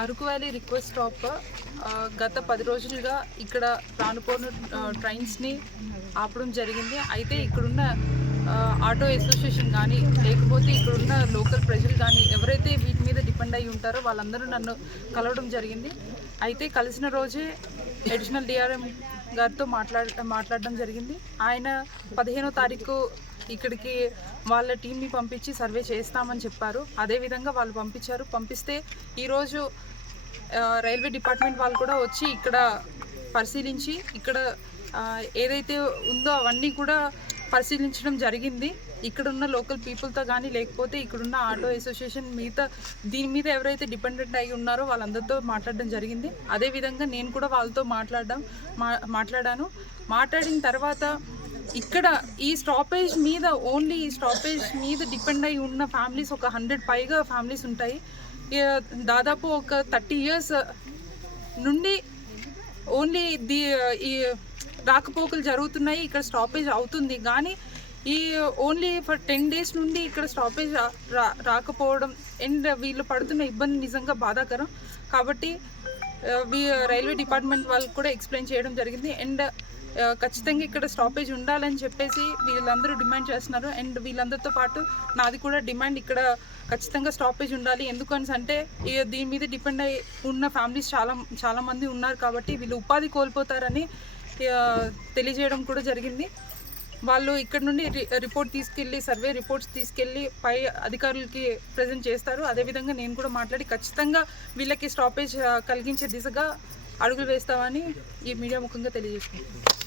Araku valley request stop గత 10 రోజులుగా ఇక్కడ రానుపోను ట్రైన్స్ని ఆపడం జరిగింది. అయితే ఇక్కడున్న ఆటో అసోసియేషన్ కానీ లేకపోతే ఇక్కడున్న లోకల్ ప్రజలు కానీ ఎవరైతే వీటి మీద డిపెండ్ అయ్యి ఉంటారో వాళ్ళందరూ నన్ను కలవడం జరిగింది. అయితే కలిసిన రోజే అడిషనల్ డిఆర్ఎం గారితో మాట్లాడడం జరిగింది. ఆయన 15వ తారీఖు ఇక్కడికి వాళ్ళ టీంని పంపించి సర్వే చేస్తామని చెప్పారు. అదేవిధంగా వాళ్ళు పంపిస్తే ఈరోజు రైల్వే డిపార్ట్మెంట్ వాళ్ళు కూడా వచ్చి ఇక్కడ పరిశీలించి ఇక్కడ ఏదైతే ఉందో అవన్నీ కూడా పరిశీలించడం జరిగింది. ఇక్కడున్న లోకల్ పీపుల్తో కానీ లేకపోతే ఇక్కడున్న ఆటో అసోసియేషన్ దీని మీద ఎవరైతే డిపెండెంట్ అయి ఉన్నారో వాళ్ళందరితో మాట్లాడడం జరిగింది. అదేవిధంగా నేను కూడా వాళ్ళతో మాట్లాడాను. మాట్లాడిన తర్వాత ఇక్కడ ఈ స్టాపేజ్ మీద డిపెండ్ అయి ఉన్న ఫ్యామిలీస్ ఒక 100 పైగా ఫ్యామిలీస్ ఉంటాయి. దాదాపు ఒక 30 years నుండి ఓన్లీ ఈ రాకపోకలు జరుగుతున్నాయి. ఇక్కడ స్టాపేజ్ అవుతుంది కానీ ఈ ఓన్లీ ఫర్ 10 days నుండి ఇక్కడ స్టాపేజ్ రాకపోవడం అండ్ వీళ్ళు పడుతున్న ఇబ్బంది నిజంగా బాధాకరం. కాబట్టి రైల్వే డిపార్ట్మెంట్ వాళ్ళకి కూడా ఎక్స్ప్లెయిన్ చేయడం జరిగింది. అండ్ ఖచ్చితంగా ఇక్కడ స్టాపేజ్ ఉండాలని చెప్పేసి వీళ్ళందరూ డిమాండ్ చేస్తున్నారు. అండ్ వీళ్ళందరితో పాటు నాది కూడా డిమాండ్, ఇక్కడ ఖచ్చితంగా స్టాపేజ్ ఉండాలి. ఎందుకని అంటే దీని మీద డిపెండ్ అయి ఉన్న ఫ్యామిలీస్ చాలా మంది ఉన్నారు కాబట్టి వీళ్ళు ఉపాధి కోల్పోతారని తెలియజేయడం కూడా జరిగింది. వాళ్ళు ఇక్కడ నుండి సర్వే రిపోర్ట్స్ తీసుకెళ్ళి పై అధికారులకి ప్రజెంట్ చేస్తారు. అదేవిధంగా నేను కూడా మాట్లాడి ఖచ్చితంగా వీళ్ళకి స్టాపేజ్ కలిగించే దిశగా అడుగులు వేస్తామని ఈ మీడియా ముఖంగా తెలియజేస్తున్నాను.